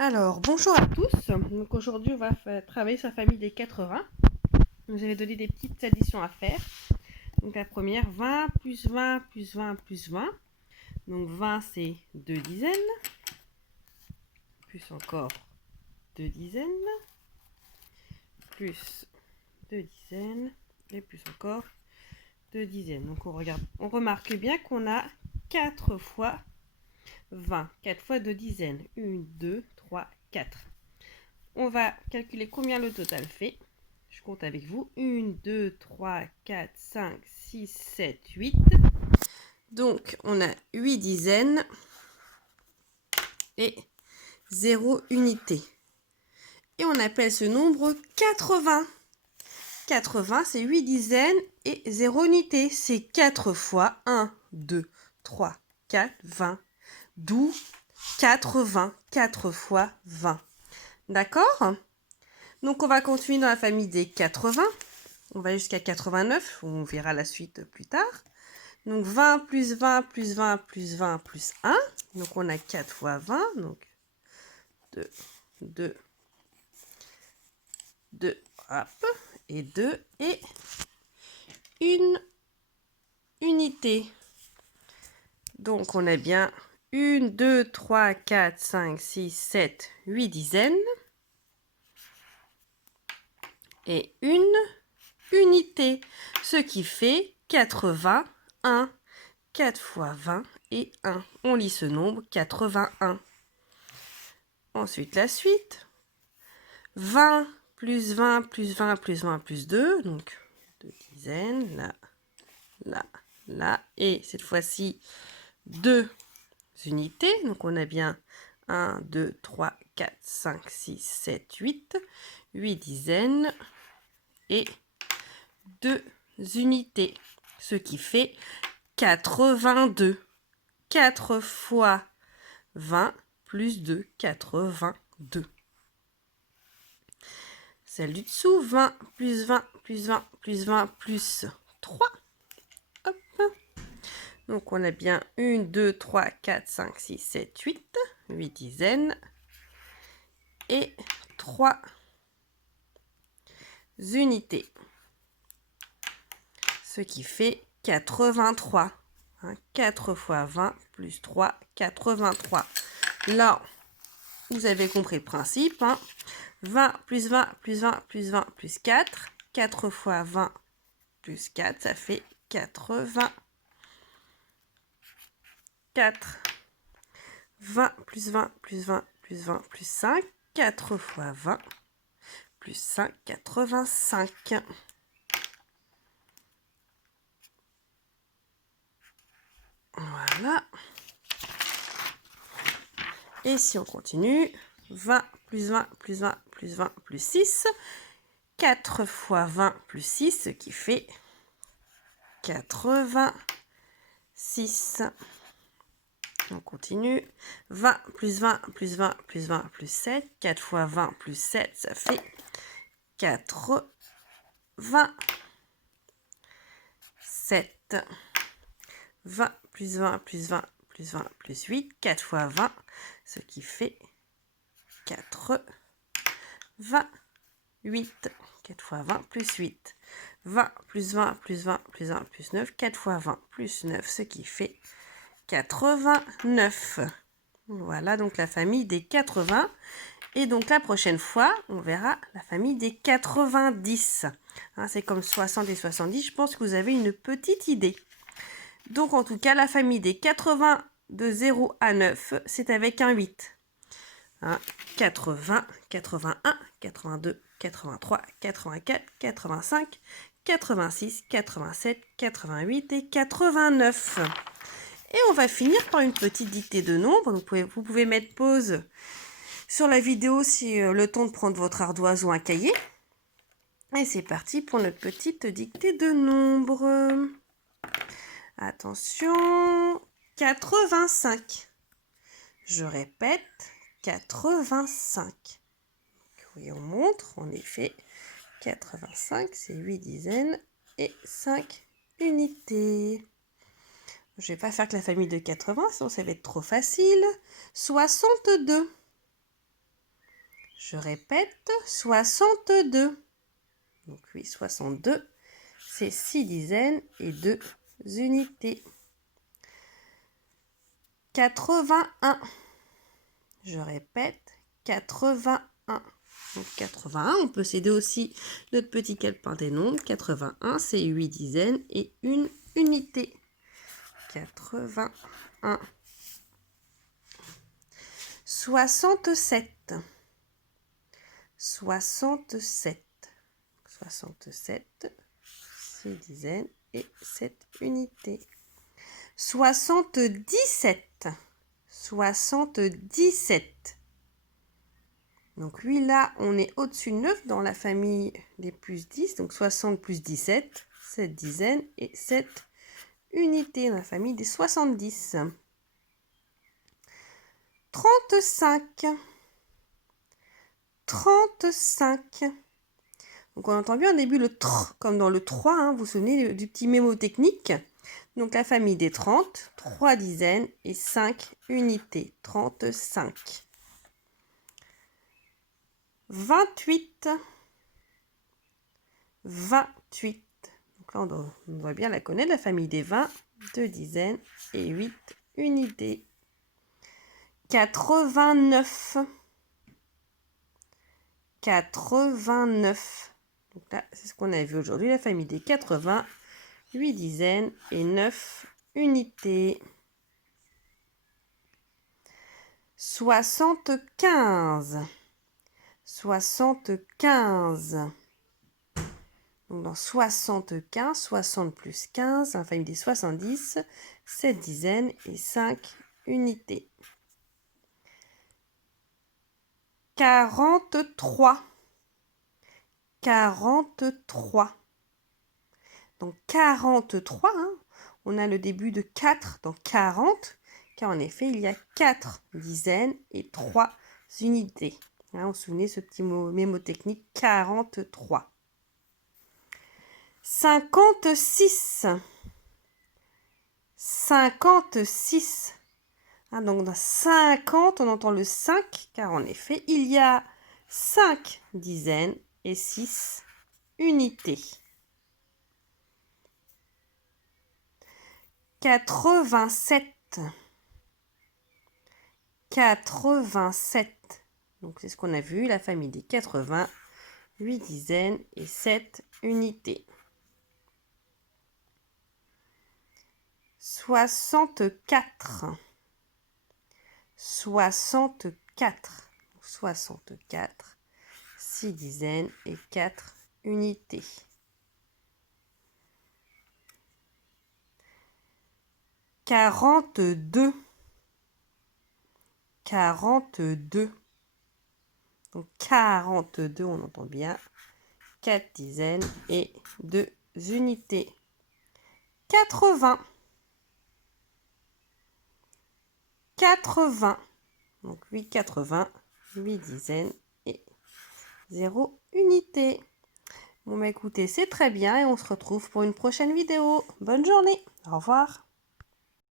Alors, bonjour à tous. Donc aujourd'hui, on va travailler sur la famille des 80. Donc, je vais donner des petites additions à faire. Donc la première, 20 plus 20 plus 20 plus 20. Donc 20, c'est 2 dizaines. Plus encore 2 dizaines. Plus 2 dizaines. Et plus encore 2 dizaines. Donc on remarque bien qu'on a 4 fois 20. 4 fois 2 dizaines. 1, 2, 3, 4. On va calculer combien le total fait. Je compte avec vous. 1, 2, 3, 4, 5, 6, 7, 8. Donc, on a 8 dizaines et 0 unité. Et on appelle ce nombre 80. 80, c'est 8 dizaines et 0 unité. C'est 4 fois 1, 2, 3, 4, 20. D'où 80. 4 fois 20. D'accord ? Donc, on va continuer dans la famille des 80. On va jusqu'à 89. On verra la suite plus tard. Donc, 20 plus 20 plus 20 plus 20 plus 1. Donc, on a 4 fois 20. Donc, 2, 2, 2, hop, et 2 et une unité. Donc, on a bien 1, 2, 3, 4, 5, 6, 7, 8 dizaines. Et une unité, ce qui fait 81. 4 fois 20 et 1. On lit ce nombre, 81. Ensuite, la suite. 20 plus 20 plus 20 plus 20 plus 2. Donc, 2 dizaines, là, là, là. Et cette fois-ci, 2 unités. Donc, on a bien 1, 2, 3, 4, 5, 6, 7, 8. 8 dizaines et 2 unités. Ce qui fait 82. 4 fois 20 plus 2, 82. Celle du dessous, 20 plus 20 plus 20 plus 20 plus 3. Hop. Donc on a bien 1, 2, 3, 4, 5, 6, 7, 8. 8 dizaines. Et 3 unités. Ce qui fait 83. 4 fois 20 plus 3, 83. Là, vous avez compris le principe. 20 plus 20 plus 20 plus 20 plus 4. 4 fois 20 plus 4, ça fait 80. 4. 20 plus 20 plus 20 plus 20 plus 5. 4 fois 20 plus 5, 85. Voilà. Et si on continue, 20 plus 20 plus 20 plus 20 plus 6. 4 fois 20 plus 6, ce qui fait 86. On continue. 20 plus 20 plus 20 plus 20 plus 7. 4 fois 20 plus 7, ça fait 87. 20 plus 20 plus 20 plus 20 plus 8. 4 fois 20, ce qui fait 88. 4 fois 20 plus 8. 20 plus 20 plus 20 plus 20 plus 9. 4 fois 20 plus 9, ce qui fait 89. Voilà donc la famille des 80. Et donc la prochaine fois, on verra la famille des 90. C'est comme 60 et 70. Je pense que vous avez une petite idée. Donc en tout cas, la famille des 80 de 0 à 9, c'est avec un 8. 80, 81, 82, 83, 84, 85, 86, 87, 88 et 89. Et on va finir par une petite dictée de nombres. Donc vous pouvez mettre pause sur la vidéo si le temps de prendre votre ardoise ou un cahier. Et c'est parti pour notre petite dictée de nombres. Attention, 85. Je répète, 85. Oui, on montre, en effet, 85, c'est 8 dizaines et 5 unités. Je ne vais pas faire que la famille de 80, sinon ça va être trop facile. 62. Je répète, 62. Donc oui, 62, c'est 6 dizaines et 2 unités. 81. Je répète, 81. Donc 81, on peut s'aider aussi notre petit calepin des nombres. 81, c'est 8 dizaines et 1 unité. 81. 67. 67. 67, 6 dizaines et 7 unités. 77. 77. Donc lui, là, on est au-dessus de 9 dans la famille des plus 10. Donc 60 plus 17, 7 dizaines et 7 unités dans la famille des 70. 35. 35. Donc on entend bien au début le tr, comme dans le 3, hein, vous vous souvenez du petit mémotechnique. Donc la famille des 30, 3 dizaines et 5 unités. 35. 28. 28. Donc là, on doit bien la connaître, la famille des 20, 2 dizaines et 8 unités. 89. 89. Donc là, c'est ce qu'on a vu aujourd'hui, la famille des 80, 8 dizaines et 9 unités. 75. 75. Donc dans 75, 60 plus 15, la famille des 70, 7 dizaines et 5 unités. 43. 43. Donc 43, hein, on a le début de 4 dans 40, car en effet, il y a 4 dizaines et 3 unités. Hein, vous vous souvenez ce petit mot mémotechnique, 43. 56. 56. Hein, donc dans 50, on entend le 5, car en effet, il y a 5 dizaines et 6 unités. 87. 87. Donc c'est ce qu'on a vu, la famille des 80, 8 dizaines et 7 unités. 64. 64. 64. 6 dizaines et 4 unités. 42. 42. Donc 42, on entend bien. 4 dizaines et 2 unités. 80. 80. Donc 8, 80, 8 dizaines et 0 unité. Bon, bah écoutez, c'est très bien et on se retrouve pour une prochaine vidéo. Bonne journée. Au revoir.